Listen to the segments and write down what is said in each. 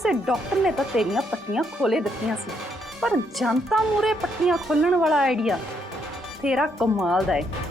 वैसे डॉक्टर ने तो तेरियां पट्टियां खोले दित्तियां सी, पर जनता मूरे पट्टियां खोलण वाला आइडिया तेरा कमाल दा है।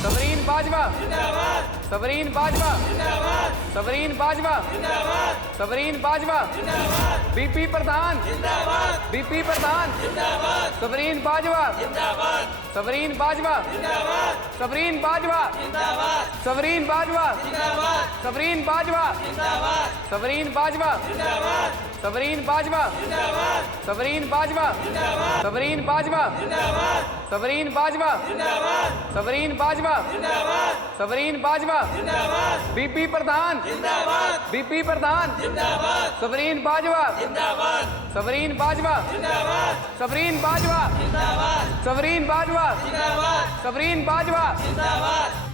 सबरीन बाजवा जिंदाबाद, सबरीन बाजवा जिंदाबाद, सबरीन बाजवा जिंदाबाद, सबरीन बाजवा जिंदाबाद, बीपी प्रधान जिंदाबाद, बीपी प्रधान जिंदाबाद, सबरीन बाजवा जिंदाबाद, सबरीन बाजवा जिंदाबाद, सबरीन बाजवा जिंदाबाद, सबरीन बाजवा जिंदाबाद, सबरीन बाजवा जिंदाबाद, सबरीन बाजवा जिंदाबाद, सबरीन बाजवा जिंदाबाद, सबरीन बाजवा जिंदाबाद, सबरीन बाजवा जिंदाबाद, सबरीन बाजवा जिंदाबाद, सबरीन बाजवा जिंदाबाद, सबरीन बाजवा जिंदाबाद, बीपी प्रधान जिंदाबाद, बीपी प्रधान जिंदाबाद, सबरीन बाजवा जिंदाबाद, सबरीन बाजवा जिंदाबाद, सबरीन बाजवा जिंदाबाद, सबरीन बाजवा जिंदाबाद, सबरीन बाजवा जिंदाबाद।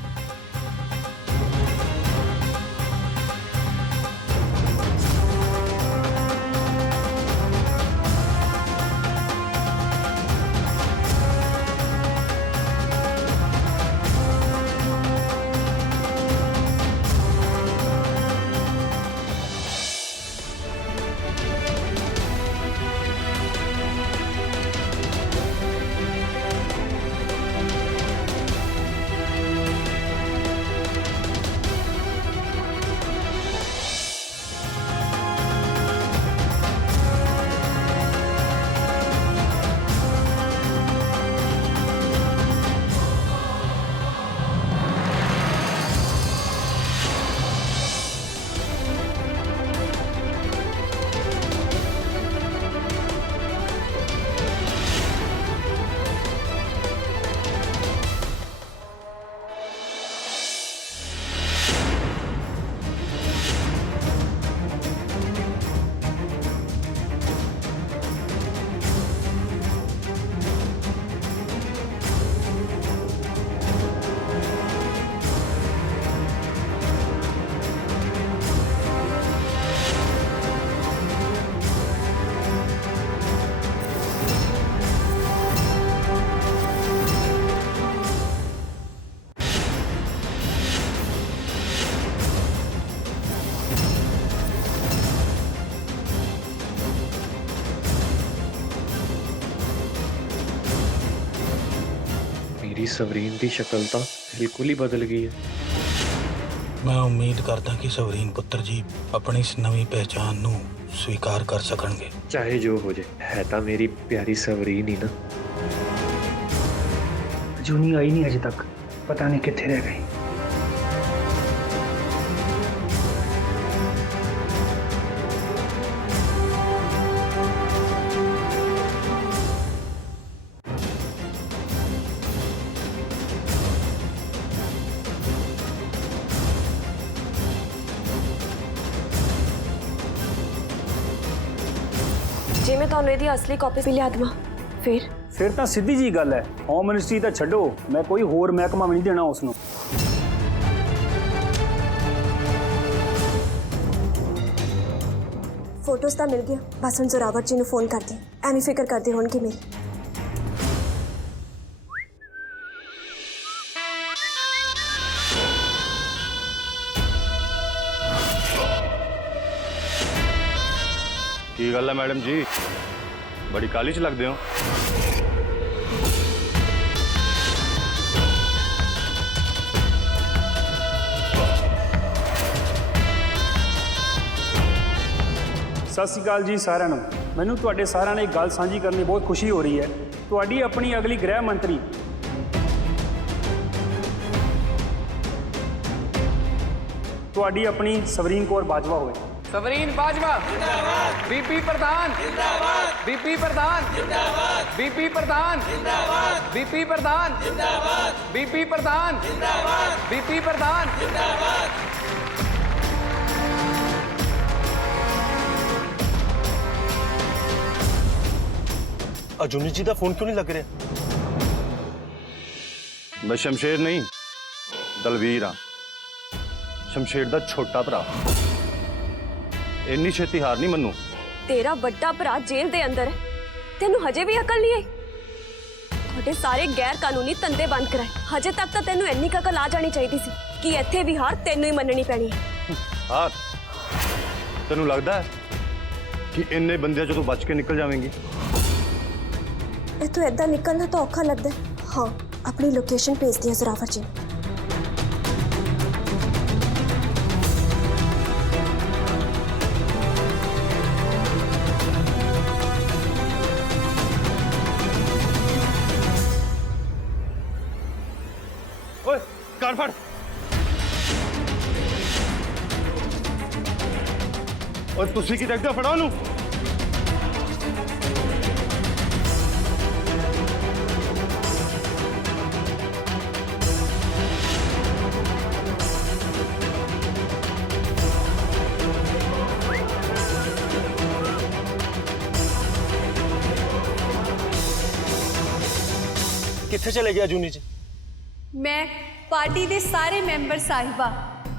मेरी सबरीन की शक्ल तो बिल्कुल ही बदल गई है। मैं उम्मीद करता कि सबरीन पुत्र जी अपनी इस नवी पहचान नू स्वीकार कर सकणगे। चाहे जो हो जाए, है तो मेरी प्यारी सबरीन ही ना। जूनी आई नहीं अजे तक, पता नहीं कितने रह गई। जे मैं ਤੁਹਾਨੂੰ ਇਹਦੀ ਅਸਲੀ ਕਾਪੀ ਵੀ ਲਿਆ ਦਵਾਂ ਫਿਰ ਤਾਂ ਸਿੱਧੀ ਜੀ ਗੱਲ ਹੈ, ਹੋਮ ਮਿਨਿਸਟਰੀ ਤਾਂ ਛੱਡੋ, ਮੈਂ ਕੋਈ ਹੋਰ ਮਹਿਕਮਾ ਵੀ ਨਹੀਂ ਦੇਣਾ ਉਸ ਨੂੰ। फोटोज तो मिल गया, बस हम जोरावर जी ने फोन कर दी, एवं फिक्र करते होंगे मेरी। ਕੀ ਗੱਲ ਹੈ ਮੈਡਮ ਜੀ, ਬੜੀ ਕਾਹਲੀ ਚ ਲੱਗਦੇ ਹੋ। ਸਤਿ ਸ਼੍ਰੀ ਅਕਾਲ ਜੀ ਸਾਰਿਆਂ ਨੂੰ। ਮੈਨੂੰ ਤੁਹਾਡੇ ਸਾਰਿਆਂ ਨਾਲ ਇੱਕ ਗੱਲ ਸਾਂਝੀ ਕਰਨ ਦੀ ਬਹੁਤ ਖੁਸ਼ੀ ਹੋ ਰਹੀ ਹੈ। ਤੁਹਾਡੀ ਆਪਣੀ ਅਗਲੀ ਗ੍ਰਹਿ ਮੰਤਰੀ ਤੁਹਾਡੀ ਆਪਣੀ ਸਵਰੀਨ ਕੌਰ ਬਾਜਵਾ ਹੋਵੇ। ਸਵਰੀਨ ਬਾਜਵਾ ਜਿੰਦਾਬਾਦ। ਬੀਪੀ ਪ੍ਰਧਾਨ ਜਿੰਦਾਬਾਦ। ਬੀਪੀ ਪ੍ਰਧਾਨ ਜਿੰਦਾਬਾਦ। ਬੀਪੀ ਪ੍ਰਧਾਨ ਜਿੰਦਾਬਾਦ। ਬੀਪੀ ਪ੍ਰਧਾਨ ਜਿੰਦਾਬਾਦ। ਬੀਪੀ ਪ੍ਰਧਾਨ ਜਿੰਦਾਬਾਦ। ਬੀਪੀ ਪ੍ਰਧਾਨ ਜਿੰਦਾਬਾਦ। ਅਜੂਨੀ ਜੀ ਦਾ ਫੋਨ ਕਿਉਂ ਨਹੀਂ ਲੱਗ ਰਿਹਾ? ਮੈਂ ਸ਼ਮਸ਼ੇਰ ਨਹੀਂ, ਦਲਵੀਰ ਹਾਂ, ਸ਼ਮਸ਼ੇਰ ਦਾ ਛੋਟਾ ਭਰਾ। ਇੰਨੀ ਛੇਤੀ ਹਾਰ ਨਹੀਂ ਮੰਨੂ। ਤੇਰਾ ਵੱਡਾ ਭਰਾ ਜੇਲ੍ਹ ਦੇ ਅੰਦਰ ਹੈ, ਤੈਨੂੰ ਹਜੇ ਵੀ ਅਕਲ ਨਹੀਂ ਆਈ? ਤੁਹਾਡੇ ਸਾਰੇ ਗੈਰ ਕਾਨੂੰਨੀ ਧੰਦੇ ਬੰਦ ਕਰਾਏ, ਹਜੇ ਤੱਕ ਤਾਂ ਤੈਨੂੰ ਇੰਨੀ ਕੁ ਅਕਲ ਆ ਜਾਣੀ ਚਾਹੀਦੀ ਸੀ ਕਿ ਇੱਥੇ ਵੀ ਹਾਰ ਤੈਨੂੰ ਹੀ ਮੰਨਣੀ ਪੈਣੀ ਹੈ। ਹਾਰ? ਤੈਨੂੰ ਲੱਗਦਾ ਹੈ ਕਿ ਇੰਨੇ ਬੰਦਿਆਂ 'ਚੋਂ ਤੂੰ ਬਚ ਕੇ ਨਿਕਲ ਜਾਵੇਂਗੀ? ਇੱਥੋਂ ਏਦਾਂ ਨਿਕਲਣਾ ਤਾਂ ਔਖਾ ਲੱਗਦਾ ਹੈ। ਹਾਂ, ਆਪਣੀ ਲੋਕੇਸ਼ਨ ਭੇਜ ਦਿਆ ਜ਼ਰਾਵਰ ਜੀ। ਓਏ ਕਾਨ ਫੜ। ਓਏ ਤੁਸੀਂ ਕੀ ਦੇਖਦੇ ਹੋ? ਫੜੋ ਉਹਨੂੰ। ਕਿੱਥੇ ਚਲੇ ਗਿਆ ਅਜੂਨੀ ਜੀ? ਮੈਂ ਪਾਰਟੀ ਦੇ ਸਾਰੇ ਮੈਂਬਰ ਸਾਹਿਬਾਂ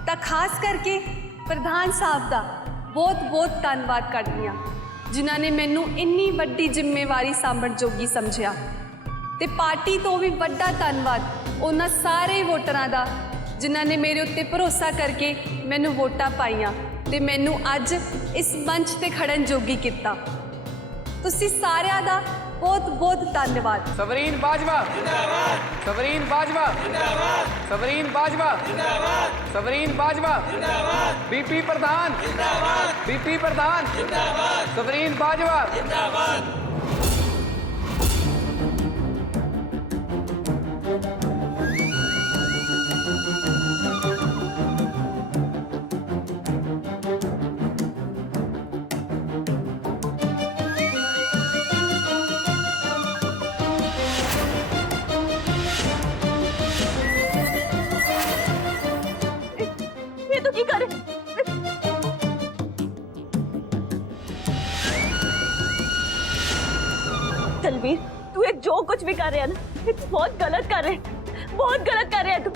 ਤਾਂ ਖਾਸ ਕਰਕੇ ਪ੍ਰਧਾਨ ਸਾਹਿਬ ਦਾ ਬਹੁਤ ਧੰਨਵਾਦ ਕਰਦੀ ਹਾਂ, ਜਿਨ੍ਹਾਂ ਨੇ ਮੈਨੂੰ ਇੰਨੀ ਵੱਡੀ ਜ਼ਿੰਮੇਵਾਰੀ ਸਾਂਭਣ ਜੋਗੀ ਸਮਝਿਆ। ਤੇ ਪਾਰਟੀ ਤੋਂ ਵੀ ਵੱਡਾ ਧੰਨਵਾਦ ਉਹਨਾਂ ਸਾਰੇ ਵੋਟਰਾਂ ਦਾ ਜਿਨ੍ਹਾਂ ਨੇ ਮੇਰੇ ਉੱਤੇ ਭਰੋਸਾ ਕਰਕੇ ਮੈਨੂੰ ਵੋਟਾਂ ਪਾਈਆਂ ਤੇ ਮੈਨੂੰ ਅੱਜ ਇਸ ਮੰਚ ਤੇ ਖੜਨ ਜੋਗੀ ਕੀਤਾ। ਤੁਸੀਂ ਸਾਰਿਆਂ ਦਾ ਬਹੁਤ ਧੰਨਵਾਦ। ਸਵਰੀਨ ਬਾਜਵਾ ਜਿੰਦਾਬਾਦ। ਸਵਰੀਨ ਬਾਜਵਾ ਜਿੰਦਾਬਾਦ। ਸਵਰੀਨ ਬਾਜਵਾ ਜਿੰਦਾਬਾਦ। ਸਵਰੀਨ ਬਾਜਵਾ ਜਿੰਦਾਬਾਦ। ਬੀਪੀ ਪ੍ਰਧਾਨ ਜਿੰਦਾਬਾਦ। ਬੀਪੀ ਪ੍ਰਧਾਨ ਜਿੰਦਾਬਾਦ। ਸਵਰੀਨ ਬਾਜਵਾ ਜਿੰਦਾਬਾਦ। ये तो की कर तलवीर, तू एक जो कुछ भी कर रहा है ना, बहुत गलत कर रहे है, बहुत गलत कर रहा है तू।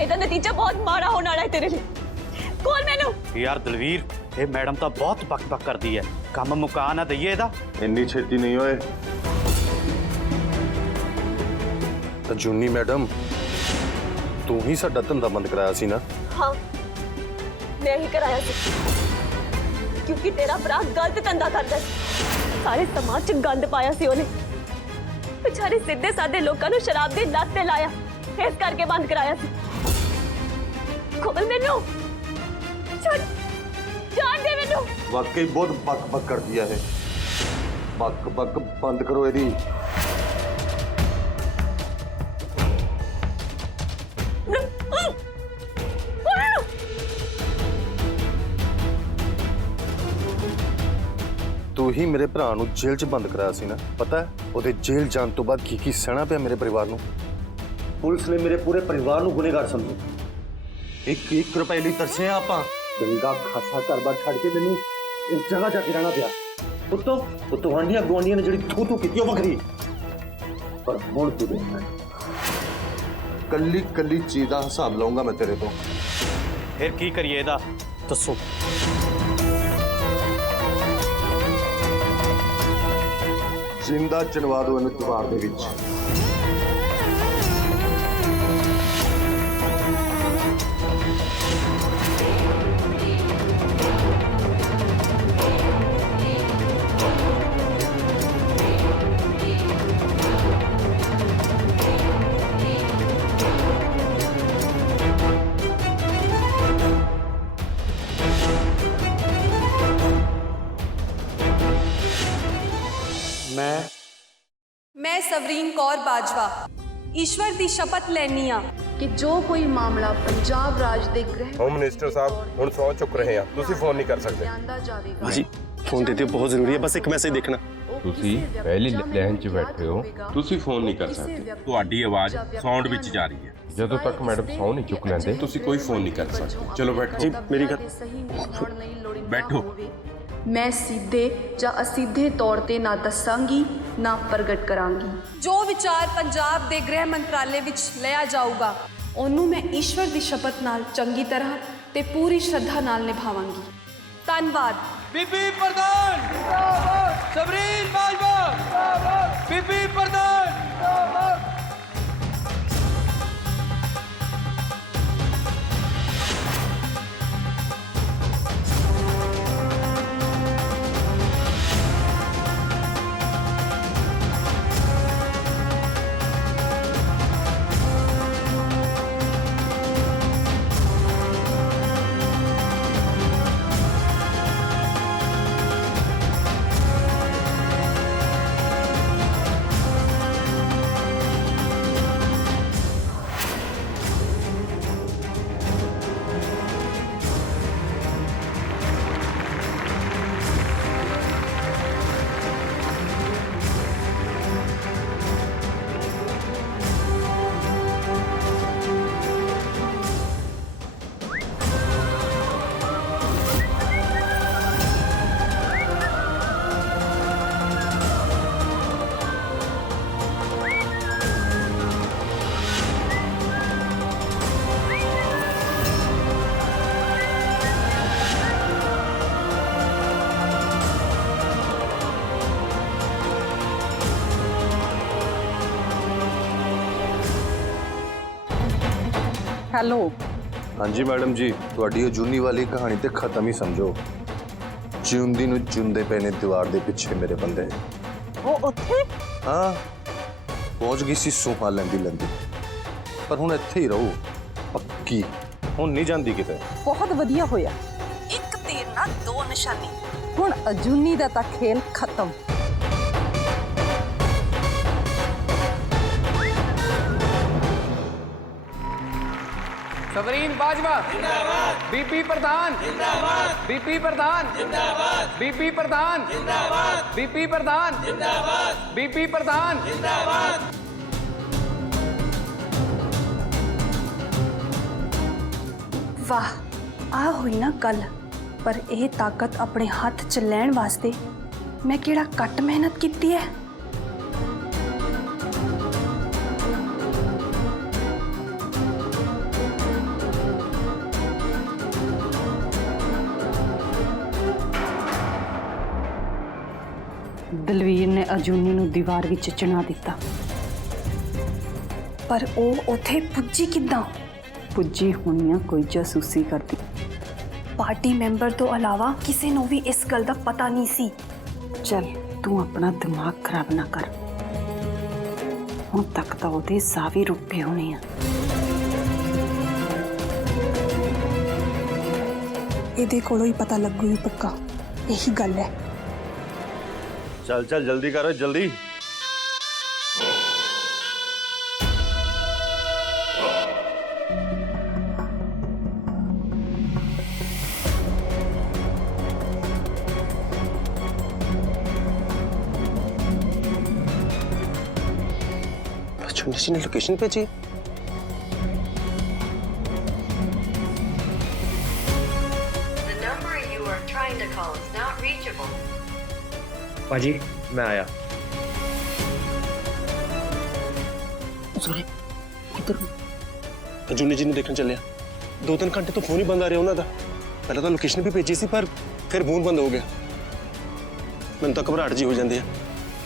ਇਹਦਾ ਨਤੀਜਾ ਬਹੁਤ ਮਾੜਾ ਹੋਣ ਵਾਲਾ ਹੈ ਤੇਰੇ ਲਈ। ਕੋਲ ਮੈਨੂੰ ਯਾਰ ਦਲਵੀਰ, ਇਹ ਮੈਡਮ ਤਾਂ ਬਹੁਤ ਬਕ ਕਰਦੀ ਹੈ, ਕੰਮ ਮੁਕਾ ਨਾ ਦਈਏ ਇਹਦਾ। ਇੰਨੀ ਛੇਤੀ ਨਹੀਂ ਓਏ। ਅਜੂਨੀ ਮੈਡਮ, ਤੂੰ ਹੀ ਸਾਡਾ ਧੰਦਾ ਬੰਦ ਕਰਾਇਆ ਸੀ ਨਾ? हाँ, मैं ही कराया सी, क्योंकि तेरा भरा गलत धंधा करदा है। सारे समाज च गंद पाया सी ओने। बेचारे सीधे साधे लोकां नूं शराब दी लत ते लाया, इस करके बंद कराया सी। खोल मैनू, छड़ जान दे मैनू। वाकई बहुत बक कर दिया है। बक बंद करो ਇਹਦੀ। ਤੂੰ ਹੀ ਮੇਰੇ ਭਰਾ ਨੂੰ ਜੇਲ੍ਹ 'ਚ ਬੰਦ ਕਰਾਇਆ ਸੀ ਨਾ? ਪਤਾ ਹੈ ਉਹਦੇ ਜੇਲ੍ਹ ਜਾਣ ਤੋਂ ਬਾਅਦ ਕੀ ਸਹਿਣਾ ਪਿਆ ਮੇਰੇ ਪਰਿਵਾਰ ਨੂੰ? ਪੁਲਿਸ ਨੇ ਮੇਰੇ ਪੂਰੇ ਪਰਿਵਾਰ ਨੂੰ ਗੁਨੇਗਾਰ ਸਮਝਿਆ। ਇੱਕ ਰੁਪਏ ਲਈ ਤਰਸੇ ਆਪਾਂ। ਚੰਗਾ ਖਾਸਾ ਘਰ-ਬਾਰ ਛੱਡ ਕੇ ਮੈਨੂੰ ਇਸ ਜਗ੍ਹਾ ਜਾ ਕੇ ਰਹਿਣਾ ਪਿਆ। ਉੱਤੋਂ ਗੁਆਂਢੀਆਂ ਨੇ ਜਿਹੜੀ ਥੂ ਕੀਤੀ ਉਹ ਵੱਖਰੀ, ਪਰ ਹੁਣ ਤੂੰ ਦੇਖਣਾ ਕੱਲੀ ਚੀਜ਼ ਦਾ ਹਿਸਾਬ ਲਵਾਂਗਾ ਮੈਂ ਤੇਰੇ ਤੋਂ। ਫਿਰ ਕੀ ਕਰੀਏ ਇਹਦਾ ਦੱਸੋ? ਜਿੰਦਾ ਚਿਣਵਾ ਦੋ ਇਹਨੂੰ ਦੀਵਾਰ ਦੇ ਵਿੱਚ। मैं सवरीन कौर बाजवा ईश्वर की शपथ लैनी आ कि जो कोई मामला पंजाब राज दे गृह होम मिनिस्टर साहब हुण सौ चुक रहे हैं, तुसी फोन नहीं कर सकते। भाजी फोन देते हो, बहुत जरूरी है, बस एक मैसेज देखना। ਤੁਸੀਂ ਪਹਿਲੀ ਲਾਈਨ 'ਚ ਬੈਠੇ ਹੋ, ਤੁਸੀਂ ਫੋਨ ਨਹੀਂ ਕਰ ਸਕਦੇ। ਤੁਹਾਡੀ ਆਵਾਜ਼ ਸਾਊਂਡ ਵਿੱਚ ਜਾ ਰਹੀ ਹੈ। ਜਦੋਂ ਤੱਕ ਮੈਡਮ ਸੌਂ ਨਹੀਂ ਚੁੱਕ ਲੈਂਦੇ ਤੁਸੀਂ ਕੋਈ ਫੋਨ ਨਹੀਂ ਕਰ ਸਕਦੇ। ਚਲੋ ਬੈਠੋ ਜੀ ਮੇਰੀ ਗੱਲ ਬੈਠੋ। मैं सीधे ਜਾਂ ਅਸਿੱਧੇ ਤੌਰ ਤੇ ਨਾ ਦੱਸਾਂਗੀ ਨਾ ਪ੍ਰਗਟ ਕਰਾਂਗੀ। ਜੋ ਵਿਚਾਰ ਪੰਜਾਬ ਦੇ ਗ੍ਰਹਿ ਮੰਤਰਾਲੇ ਵਿੱਚ ਲਿਆ ਜਾਊਗਾ ਉਹਨੂੰ ਮੈਂ ਈਸ਼ਵਰ ਦੀ ਸ਼ਪਥ ਨਾਲ ਚੰਗੀ ਤਰ੍ਹਾਂ ਤੇ ਪੂਰੀ ਸ਼ਰਧਾ ਨਾਲ ਨਿਭਾਵਾਂਗੀ। ਧੰਨਵਾਦ। बीपी प्रधान जिंदाबाद, सबरीन बाजवा जिंदाबाद, बीपी प्रधान जिंदाबाद। ਹੈਲੋ ਹਾਂਜੀ ਮੈਡਮ ਜੀ, ਤੁਹਾਡੀ ਉਹ ਜੂਨੀ ਵਾਲੀ ਕਹਾਣੀ ਤੇ ਖਤਮ ਹੀ ਸਮਝੋ। ਜਿਉਂਦੀ ਨੂੰ ਜਿਉਂਦੇ ਪਏ ਨੇ ਦੀਵਾਰ ਦੇ ਪਿੱਛੇ ਮੇਰੇ ਬੰਦੇ। ਉਹ ਉੱਥੇ ਹਾਂ ਪਹੁੰਚ ਗਈ ਸੀ ਸੂਹਾ ਲੈਂਦੀ ਲੈਂਦੀ, ਪਰ ਹੁਣ ਇੱਥੇ ਹੀ ਰਹੂ ਪੱਕੀ, ਹੁਣ ਨਹੀਂ ਜਾਂਦੀ ਕਿਤੇ। ਬਹੁਤ ਵਧੀਆ ਹੋਇਆ, ਇੱਕ ਤੀਰ ਨਾਲ ਦੋ ਨਿਸ਼ਾਨੇ। ਹੁਣ ਅਜੂਨੀ ਦਾ ਤਾਂ ਖੇਲ ਖਤਮ। सबरीन बाजवा जिंदाबाद, बीपी प्रधान जिंदाबाद, बीपी प्रधान जिंदाबाद, बीपी प्रधान जिंदाबाद, बीपी प्रधान जिंदाबाद, बीपी प्रधान जिंदाबाद। वाह आ हुई ना गल, पर यह ताकत अपने हथ च लैण वास्ते मैं केड़ा घट मेहनत कीती है। ਦਲਵੀਰ ਨੇ ਅਜੂਨੀ ਨੂੰ ਦੀਵਾਰ ਵਿੱਚ ਚਿਣਾ ਦਿੱਤਾ, पर ਉਹ ਉੱਥੇ ਪੁੱਜੀ ਕਿੱਦਾਂ? ਪੁੱਜੀ ਹੋਣੀ ਆ ਕੋਈ ਜਾਸੂਸੀ ਕਰਦੀ। ਪਾਰਟੀ ਮੈਂਬਰ ਤੋਂ ਇਲਾਵਾ ਕਿਸੇ ਨੂੰ ਵੀ ਇਸ ਗੱਲ ਦਾ ਪਤਾ ਨਹੀਂ ਸੀ। ਚੱਲ ਤੂੰ ਆਪਣਾ ਦਿਮਾਗ ਖਰਾਬ ਨਾ ਕਰ, ਹੁਣ ਤੱਕ ਤਾਂ ਉਹਦੇ ਸਾਵੀ ਰੁਪਏ ਹੋਣੇ ਆ। ਇਹਦੇ ਕੋਲੋਂ ਹੀ ਪਤਾ ਲੱਗੂ ਪੱਕਾ, ਇਹੀ ਗੱਲ ਹੈ। चल चल जल्दी करो जल्दी। किसी ने लोकेशन भेजी। The number you are trying to call is not reachable. पाजी मैं आया। सॉरी इधर अजूनी जी ने देखने चले 2-3 घंटे तो फोन ही बंद आ रहा उन्होंने। पहले तो लोकेशन भी भेजी सी पर फिर फोन बंद हो गया। मैं तो घबराहट जी हो जाती है।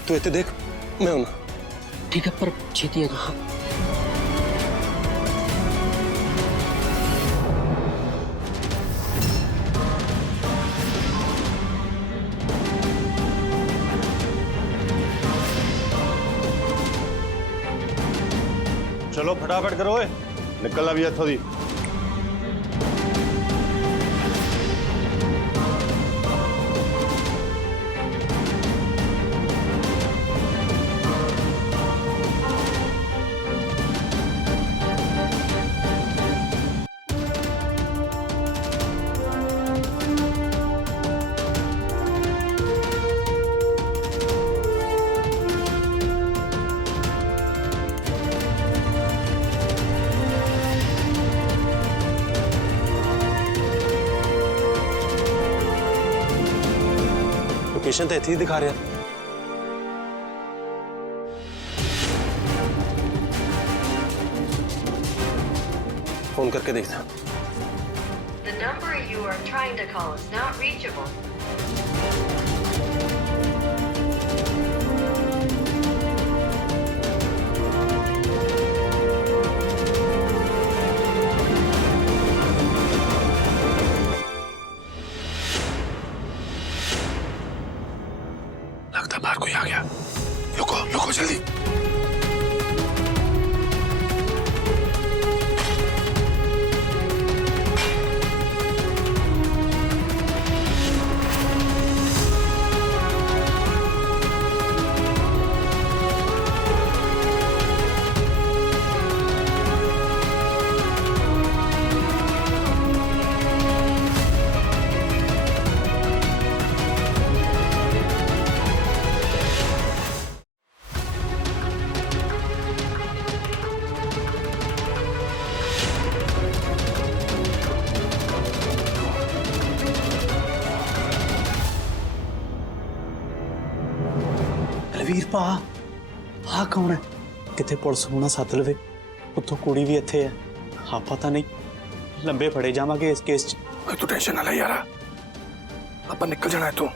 तू इतने देख मैं आना। ठीक है पर छेती आ जा। चलो फटाफट करो, निकलना भी है थोड़ी। ਲੋਕੇਸ਼ਨ ਤਾਂ ਇੱਥੇ ਹੀ ਦਿਖਾ ਰਿਹਾ। फोन करके देखता। The number you are trying to call is not reachable. लगता बाहर कोई आ गया। रुको रुको जल्दी। ਵੀਰ ਭਾ ਆ ਕੌਣ ਹੈ? ਕਿਤੇ ਪੁਲਿਸ ਨੂੰ ਨਾ ਸੱਦ ਲਵੇ, ਉੱਥੋਂ ਕੁੜੀ ਵੀ ਇੱਥੇ ਹੈ। ਹਾਂ ਪਤਾ ਨਹੀਂ ਲੰਬੇ ਫੜੇ ਜਾਵਾਂਗੇ ਇਸ ਕੇਸ 'ਚ। तू टेंशन ना ले यार, अपन निकल जाना है तू।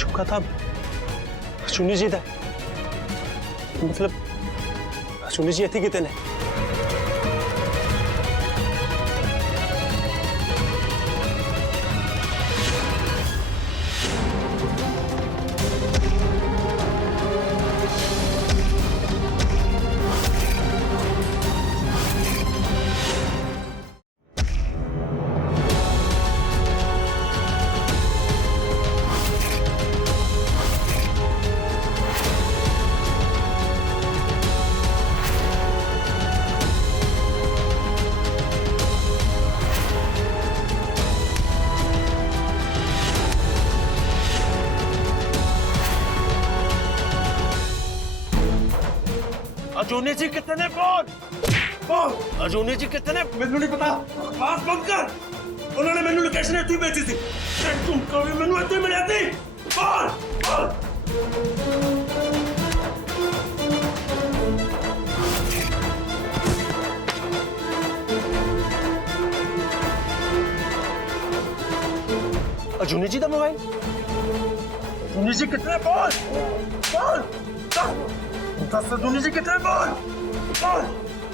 चुका था चुनी जी दा, मतलब चुनी जी इतने कितने ने? अजूनी जी कितने बोल बोल अजूनी जी कितने? मैनू नहीं पता, बात बंद कर। उन्होंने मैनू लोकेशन इतनी भेजी थी, तुम कभी मैनू इतनी मिली थी। बोल बोल अजूनी जी का मोबाइल? अजूनी जी कितने? बोल बोल दस अजूनी जी कितने? बोल बोल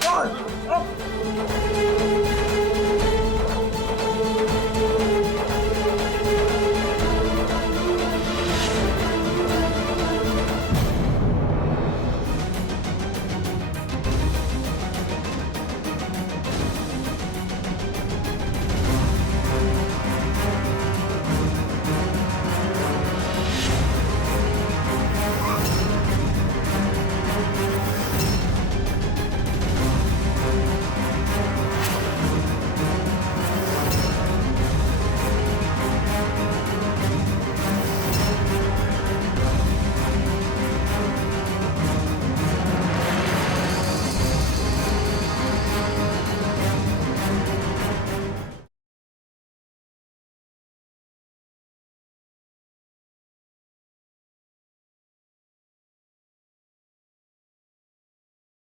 बोल